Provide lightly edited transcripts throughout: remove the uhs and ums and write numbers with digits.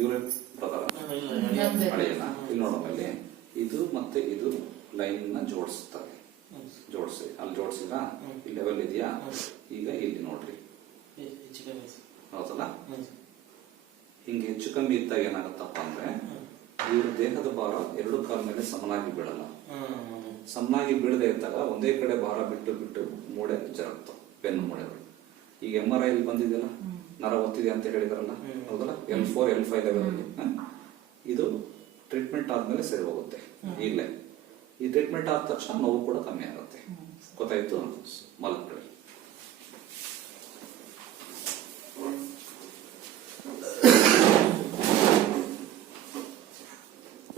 ಇವ್ರೆ ಪ್ರಕಾರ ಅಳಿಯಲ್ಲ. ಇಲ್ಲಿ ನೋಡೋಮಲ್ಲಿ ಇದು ಮತ್ತೆ ಇದು ಲೈನ್ ನ ಜೋಡಿಸ್ತಾರೆ. ಜೋಡಿಸಿ ಅಲ್ಲಿ ಜೋಡಿಸಿದ್ರ ಇಲ್ಲಿ ಲೆವೆಲ್ ಇದೆಯಾ? ಈಗ ಇಲ್ಲಿ ನೋಡ್ರಿ, ಹೌದಲ್ಲ? ಹಿಂಗೆ ಹೆಚ್ಚು ಕಮ್ಮಿ ಇದ್ದಾಗ ಏನಾಗುತ್ತಪ್ಪ ಅಂದ್ರೆ ಇವ್ರ ದೇಹದ ಭಾರ ಎರಡು ಕಾಲ ಮೇಲೆ ಸಮನಾಗಿ ಬೀಳಲ್ಲ. ಸಮನಾಗಿ ಬೀಳದೆ ಇದ್ದಾಗ ಒಂದೇ ಕಡೆ ಭಾರ ಬಿಟ್ಟು ಬಿಟ್ಟು ಮೂಳೆ ಜರುಗ್ತಾವ, ಬೆನ್ನು ಮೂಳೆಗಳು. ಈಗ MRI ಇಲ್ಲಿ ಬಂದಿದೆಯಲ್ಲ, ನರ ಒತ್ತಿದೆ ಅಂತ ಹೇಳಿದಾರಲ್ಲ, ಹೌದಲ್ಲ? L4 L5 ಲೆವೆಲ್ ಇದು ಟ್ರೀಟ್ಮೆಂಟ್ ಆದ್ಮೇಲೆ ಸರಿ ಹೋಗುತ್ತೆ. ಈಗಲೇ ಈ ಟ್ರೀಟ್ಮೆಂಟ್ ಆದ ತಕ್ಷಣ ನೋವು ಕೂಡ ಕಮ್ಮಿ ಆಗುತ್ತೆ. ಗೊತ್ತಾಯ್ತು? ಮಲಗ್ಬಿಡಿ.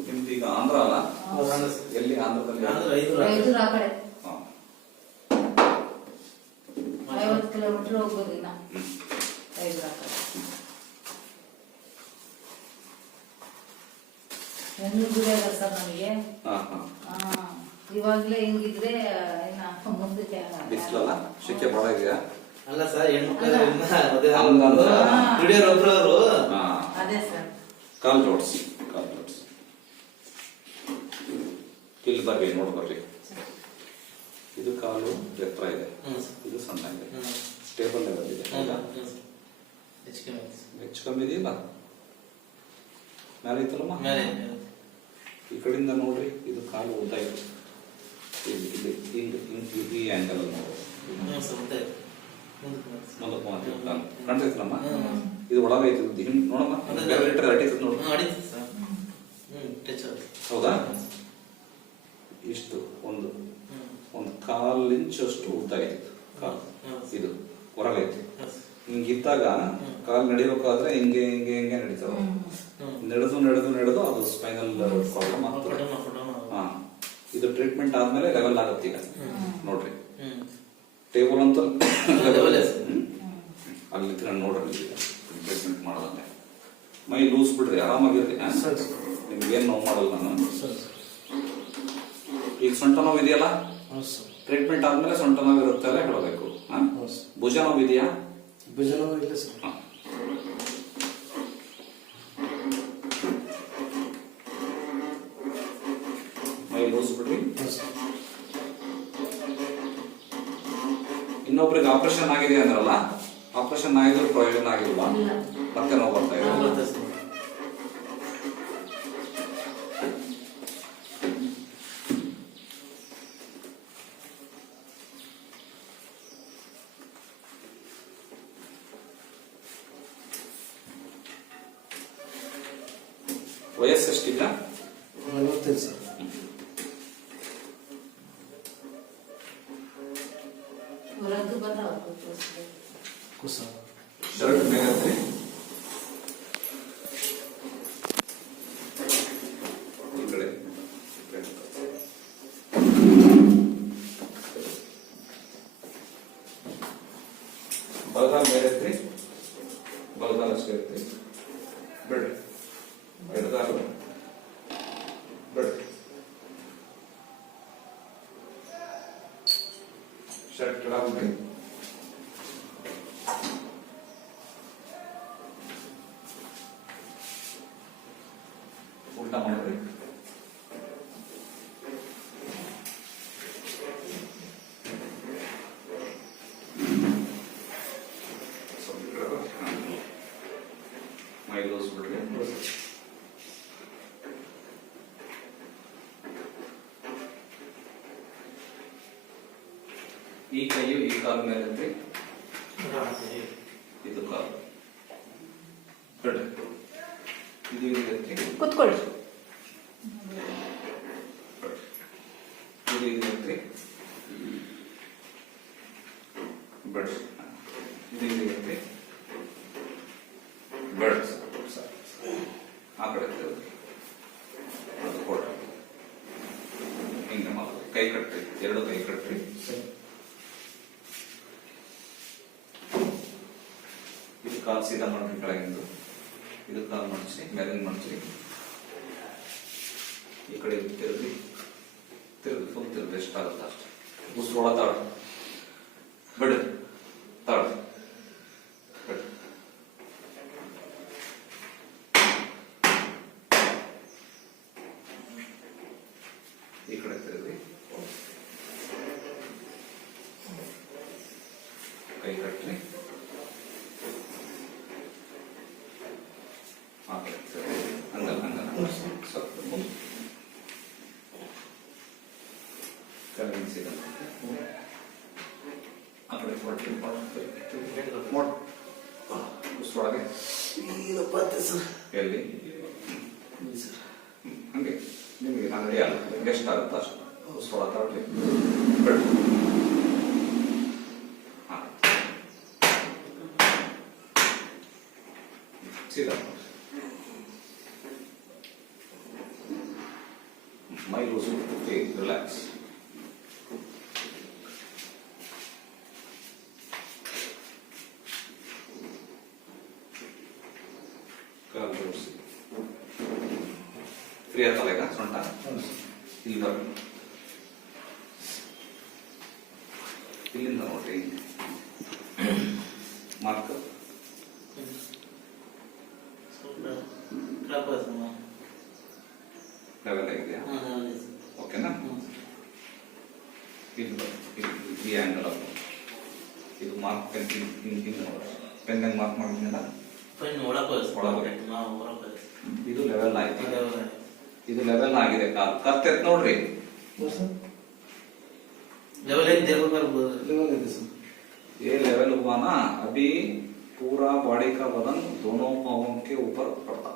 ನಿಮ್ದು ಈಗ ಆಂಧ್ರ ಅಲ್ಲ? ಎಲ್ಲಿ ಆಂಧ್ರದಲ್ಲಿ? 50 ಕಿಲೋಮೀಟರ್ ಹೋಗ್ಬೋದು. ಇನ್ನ 5 ಹೆಣ್ಣು ದುಡಿಯೋದ ಸರ್ ನಮಗೆ. ಇವಾಗ್ಲೇ ಹಿಂಗಿದ್ರೆ ಇನ್ನ ಮುಂದಕ್ಕೆ ಬಿಸಿಲಲ್ಲ, ಶೆಕೆ ಬಹಳ ಇದೆಯಾ? ಅಲ್ಲ ಸರ್, ದುಡಿಯೋರೊಬ್ರವರು. ಅದೇ ಸರ್. ಕಾಲ್ ಜೋಡಿಸಿ, ಕಾಲ್ ಜೋಡಿಸಿ. ಇಲ್ಲಿ ಬರ್ರಿ, ನೋಡ್ ಬರ್ರಿ. ಇದು ಕಾಲು ಎತ್ತರ ಇದೆ, ಇದು ಸಣ್ಣ ಇದೆ, ಸ್ಟೇಬಲ್ ಲೆವೆಲ್ ಇದೆ. ಹೆಚ್ಚು ಕಮ್ಮಿ ಇದೆಯಲ್ಲ? ಮೇಲೆ ಐತಲ್ಲಮ್ಮ? ಈ ಕಡೆಯಿಂದ ನೋಡ್ರಿ, ಇದು ಕಾಲು ಉದ್ದ ಇದೆ. ಇಲ್ಲಿ ಈ ಆಂಗಲ್ ಅಲ್ಲಿ ನೋಡ್ರಿ, ಕಾಣ್ತೈತಲ್ಲಮ್ಮ? ಇದು ಒಳಗೈತಿ, ಹಿಂಗ್ ನೋಡಮ್ಮ, ಅಡಿತದ ನೋಡಿ. ಹೌದಾ? ಇಷ್ಟು ಒಂದು ಕಾಲ್ ಇಂಚ್ ಅಷ್ಟು ಉದ್ದ ಐತಿ ಕಾಲು. ಇದು ಹೊರಗೈತಿ. ಹಿಂಗಿದ್ದಾಗ ಕಾಲ್ ನಡಿಬೇಕಾದ್ರೆ ಹಿಂಗೆ ಹಿಂಗೆ ಹಿಂಗೆ ನಡೀತಾವ. ನಡೆದು ನಡೆದು ನಡೆದು ಅದು ಸ್ಪೈನಲ್ ಪ್ರಾಬ್ಲಮ್ ಆಗ್ತದೆ. ಇದು ಟ್ರೀಟ್ಮೆಂಟ್ ಆದ್ಮೇಲೆ ಲೆವೆಲ್ ಆಗುತ್ತೆ. ಈಗ ನೋಡ್ರಿ, ಟೇಬಲ್ ಅಂತ ಅಲ್ಲಿ ನೋಡ್ರಿ. ಟ್ರೀಟ್ಮೆಂಟ್ ಮಾಡೋದಂತೆ ಮೈ ಲೂಸ್ ಬಿಡ್ರಿ, ಆರಾಮಾಗಿರ್ರಿ. ನಿಮ್ಗೆ ಏನ್ ನೋವು ಮಾಡಲ್ಲ ನಾನು. ಈಗ ಸೊಂಟ ನೋವು ಇದೆಯಲ್ಲ, ಟ್ರೀಟ್ಮೆಂಟ್ ಆದ್ಮೇಲೆ ಸೊಂಟ ನೋವು ಇರುತ್ತೆ ಅಲ್ಲ ಹೇಳಬೇಕು. ಭುಜ ನೋವು ಇದೆಯಾ? ಭುಜ ನೋವು ಇಲ್ಲ ಸರ್. ಮೈ ಲೂಸ್ ಬಿಡ್ರಿ. ಇನ್ನೊಬ್ರಿಗೆ ಆಪರೇಷನ್ ಆಗಿದೆ ಅಂದ್ರಲ್ಲ, ಆಪರೇಷನ್ ಆಗಿದ್ರು ಪ್ರಯೋಜನ ಆಗಿಲ್ವಾ? ಮತ್ತೆ ನೋವು ಬರ್ತಾ ಇದೆ. ವಯಸ್ಸು ಎಷ್ಟಿಲ್ಲ? 45 ಸರ್. ಶರ್ಟ್ ಮೇಲೆ ಈ ಕಡೆ ಬಲಗಾಲ ಮೇಲೆ ಇರ್ತೀರಿ, ಬಲಗಾಲ ಅಷ್ಟೇ ಇರ್ತೀರಿ. ಬಿಡ್ರಿ, ಎಡಗಾಲ ಬಿಡ್ರಿ. ಶರ್ಟ್ ಕೆಳಗೆ ಉಲ್ಟಾ ಮಾಡ್ರಿ. ಮೈ ಲೂಸ್ ಬಿಡ್ರಿ. ಈ ಕೈಯು ಈ ಕಾಲ ಮೇಲೆ ಇರ್ರಿ, ಇದು ಕಾಲು ಬಿಡ್ರಿ. ಇದು ಇರುತ್ತೆ, ಕುತ್ಕೊಳ್ಳಿ. ಇದು ಇರುತ್ತೆ ಬಿಡ್ರಿ. ಇದು ಇರುತ್ತೆ ಬಿಡ್ರಿ. ಆ ಕಡೆ ಅದು ಕೊಡ್ರಿ. ಹಿಂಗೆ ಮಾಡೋದು. ಕೈ ಕಟ್ರಿ, ಎರಡು ಕೈ ಕಟ್ರಿ. ಇದು ಕಾಲು ಸೀದಾ ಮಾಡ್ರಿ ಕೆಳಗಿಂದು. ಇದು ಕಾಲು ಮಡಚಿ ಮೇಲಿನ ಮಡಚಿ ಈ ಕಡೆ ತಿರುಗಿ ತಿರುಗಿ ಫುಲ್ ತಿರುಗಿ ಎಷ್ಟಾಗುತ್ತೆ ಅಷ್ಟೇ. ಉಸಿರೊಳ ತಾಳ್ರಿ, ಬಿಡ್ರಿ, ತಾಳ್ರಿ, ಬಿಡ್ರಿ. ಈ ಕಡೆ ತಿರುಗಿ ಕೈ ಕಟ್ಟಿ ಆ ಕಡೆ ತಿರುಗಿ ಹಂಗಲ್ಲ ಸ್ವಲ್ಪ ಮುಂದೆ ಕರಗಿಸಿದ ಆ ಕಡೆ ಹೊರಟಿ ಮೋಡ್ ಉಸಿರೊಳಗೆ ಎಲ್ಲಿ ಹಂಗೆ ನಿಮಗೆ ನಾನು ಅಲ್ಲ ಎಷ್ಟಾಗುತ್ತೆ ಅಷ್ಟು ಉಸಿರೊಳಗೆ ತಗೊಳ್ಳಿ ಬಿಡು ಹಾಂ ಸೀದಾ ಮೈ ಲೂಸು ರಿಲ್ಯಾಕ್ಸ್ ಕಾಲು ಜೋಡಿಸಿ ಫ್ರೀ ಆಯ್ತಲ್ಲ ಈಗ ಸೊಂಟ ಇಲ್ಲಿ ಬರಲಿ ಇಲ್ಲಿಂದ ನೋಡ್ರಿ ಮಾರ್ಕ್ ಲೆವೆಲ್ ಆಗಿದೆಯಾ ಓಕೆನಾ ಇಲ್ಲಿ ಬನ್ನಿ ಈ ಆಂಗಲ್ ಅಪ್ ಇದು ಮಾರ್ಕ್ ಪೆನ್ ಹಿಂಗೆ ನೋಡ್ರಿ ಪೆನ್ ಹೆಂಗೆ ಮಾರ್ಕ್ ಮಾಡಿದ್ನಲ್ಲ ಇದು ಲೆವೆಲ್ ಆಯ್ತು ಇದು ಲೆವೆಲ್ ಆಗಿದೆ ಕಾಲು ಕತ್ತೆತ್ ನೋಡ್ರಿ ये लेवल हुआ ना अभी पूरा बॉडी का वजन दोनों पाँवों के ऊपर पड़ता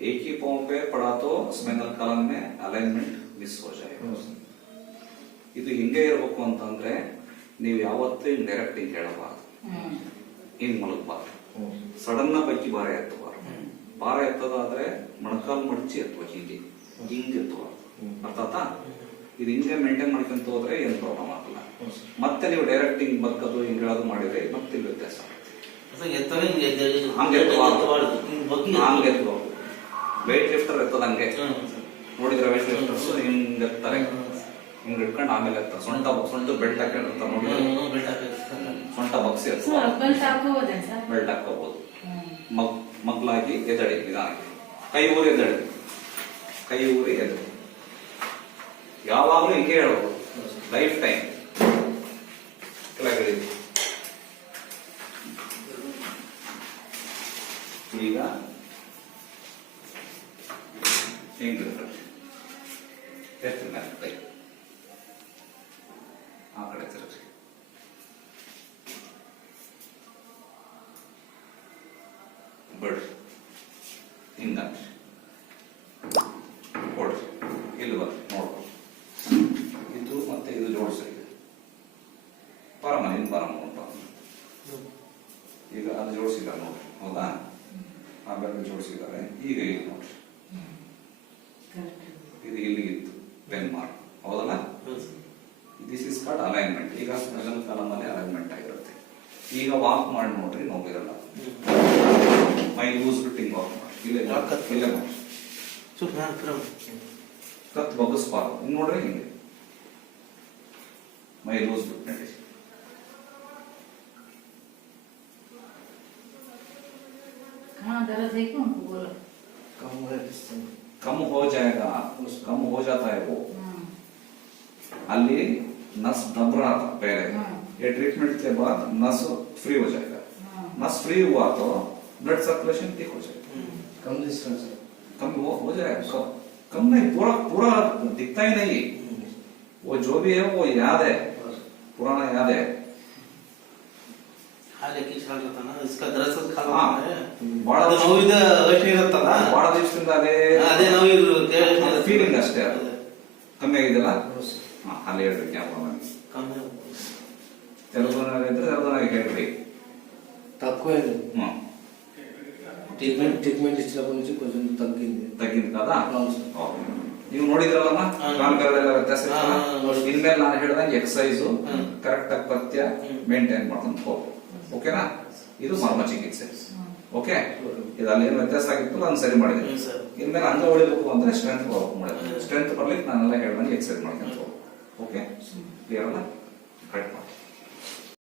एक ही पाँव पे पड़ा तो स्पाइनल कॉलम में अलाइनमेंट मिस हो जाएगा ಇದು ಹಿಂಗೆ ಇರಬೇಕು ಅಂತಂದ್ರೆ ನೀವು ಯಾವತ್ತೂ ಹಿಂಗ್ ಡೈರೆಕ್ಟ್ ಹಿಂಗ್ ಹೇಳಬಾರ್ದು ಹಿಂಗ್ ಮಲಗಬಾರ್ದು ಸಡನ್ ಬಗ್ಗೆ ಭಾರ ಎತ್ತಬಾರ್ದು ಭಾರ ಎತ್ತದಾದ್ರೆ ಮೊಣಕಾಲ್ ಮಡಚಿ ಎತ್ತುವ ಹಿಂಗೆ ಹಿಂಗೆ ಎತ್ತಬಾರ್ದು ಅರ್ಥ ಆಯ್ತಾ ಇದು ಹಿಂಗೆ ಮೇಂಟೈನ್ ಮಾಡ್ಕೊಂತ ಹೋದ್ರೆ ಏನ್ ಪ್ರಾಬ್ಲಮ್ ಆಗಲ್ಲ ಮತ್ತೆ ನೀವು ಡೈರೆಕ್ಟ್ ಹಿಂಗ್ ಬಗ್ಗದು ಹಿಂಗ್ ಹೇಳೋದು ಮಾಡಿದ್ರೆ ಮತ್ತೆ ಇಲ್ಲಿ ವ್ಯತ್ಯಾಸ ಹಂಗೆ ಎತ್ತಬಾರ್ದು ವೇಟ್ ಲಿಫ್ಟರ್ ಎತ್ತದ ಹಂಗೆ ನೋಡಿದ್ರೆ ವೇಟ್ ಲಿಫ್ಟರ್ಸ್ ಹಿಂಗ್ ಎತ್ತಾರೆ ಹಿಂಗ್ ಇಟ್ಕೊಂಡು ಆಮೇಲೆ ಎತ್ತ ಸೊಂಟ ಬೆಲ್ಟ್ ಹಾಕೊಂಡಿರ್ತಾರೆ ನೋಡಿ ಸೊಂಟ ಬಗ್ಸಿ ಬೆಲ್ಟ್ ಹಾಕೋಬಹುದು ಮಗ್ಲಾಗಿ ಎದಡಿ ನಿಧಾನಕ್ಕೆ ಕೈ ಊರಿ ಎದಡಿ ಕೈ ಊರಿ ಎದಡಿ ಯಾವಾಗಲೂ ಹಿಂಗೆ ಹೇಳೋದು ಲೈಫ್ ಟೈಮ್ ಕೆಳಗಡೆ ಈಗ ಹಿಂಗಿರ್ತಾರೆ ಎತ್ತಿ ಮೇಲೆ ಕೈ ಆ ಕಡೆ ತಿರುಗಿ ಬಿಡ್ರಿ ಹಿಂಗಂದ್ರಿ ಕೊಡ್ರಿ ಇಲ್ಲಿ ಬರ್ರಿ ನೋಡ್ರಿ ಇದು ಮತ್ತೆ ಇದು ಜೋಡಿಸಿ ಪರಮ ನಿನ್ ಪರಮ ಉಂಟು ಈಗ ಅದು ಜೋಡಿಸಿದ್ದಾರೆ ನೋಡ್ರಿ ಹೌದಾ ಆ ಬೆಲ್ಲ ಜೋಡಿಸಿದ್ದಾರೆ ಈಗ ಇಲ್ಲಿ ನೋಡ್ರಿ ಇದು ಇಲ್ಲಿಗಿತ್ತು ಪೆನ್ ಮಾರ್ಕ್ ಹೌದಲ್ಲ ದಿಸ್ ಇಸ್ ಕಾಲ್ಡ್ ಅಲೈನ್ಮೆಂಟ್ ಈಗ ಸ್ಪೈನಲ್ ಕಾಲಮ್ ಅಲ್ಲಿ ಅಲೈನ್ಮೆಂಟ್ ಆಗಿರುತ್ತೆ ಈಗ ವಾಕ್ ಮಾಡಿ ನೋಡ್ರಿ ನೋವಿರಲ್ಲ ಮೈ ಲೂಸ್ ಬಿಟ್ಟಿಂಗ್ ವಾಕ್ ಮಾಡಿ ಇಲ್ಲೇ ಮಾಡಿ ಕತ್ ಬಗ್ಗಿಸ್ಬಾರ್ದು ಹಿಂಗ್ ನೋಡ್ರಿ ಹಿಂಗೆ ಮೈ ಲೂಸ್ ಬಿಟ್ಟು ನಡಿ कम हो जाएगा कम हो जाता है वो अली नस दब रहा था पहले ये ट्रीटमेंट के बाद नस फ्री हो जाएगा नस फ्री हुआ तो ब्लड सर्कुलेशन ठीक हो जाएगा कम हो जाएगा कम नहीं पूरा पूरा दिखता ही नहीं वो जो भी है वो याद है पुराना याद है इसका दरअसल ಬಹಳ ದಿವಸದಿಂದ ಅದೇ ಫೀಲಿಂಗ್ ಅಷ್ಟೇ ಅದು ಕಮ್ಮಿ ಆಗಿದೆಲ್ಲ ಅಲ್ಲಿ ಹೇಳ್ರಿ ತೆಲುಗುನಾಗ ಇದ್ರೆ ತೆಲುಗುನಾಗ ಹೇಳ್ರಿ తక్కువ ట్రీట్మెంట్ ఇచ్చినప్పటి నుంచి కొంచెం ತಗ್ಗಿಂది కదా ನೀವು ನೋಡಿದ್ರಲ್ಲಮ್ಮ ಕಾಲ್ಗಳೆಲ್ಲ ವ್ಯತ್ಯಾಸ ಇನ್ಮೇಲೆ ನಾನು ಹೇಳ್ದಂಗೆ ಎಕ್ಸಸೈಸ್ ಕರೆಕ್ಟ್ ಆಗಿ ಪಥ್ಯ ಮೇಂಟೈನ್ ಮಾಡ್ಕೊಂಡು ಹೋಗು ಓಕೆನಾ ಇದು ಮರ್ಮ ಚಿಕಿತ್ಸೆ ಓಕೆ ಇದು ಅಲ್ಲಿ ಏನು ವ್ಯತ್ಯಾಸ ಆಗಿತ್ತು ನಾನು ಸರಿ ಮಾಡಿದ್ದೀನಿ ಇನ್ಮೇಲೆ ಹಂಗ ಉಳಿಬೇಕು ಅಂದ್ರೆ ಸ್ಟ್ರೆಂತ್ ಮಾಡಿದ್ರೆ ಸ್ಟ್ರೆಂತ್ ಬರ್ಲಿಕ್ಕೆ ನಾನೆಲ್ಲ ಹೇಳ್ದಂಗೆ ಎಕ್ಸಸೈಸ್ ಮಾಡ್ಕೊಂಡು ಹೋಗು ಓಕೆ ಕ್ಲಿಯರ್ ಅಲ್ಲ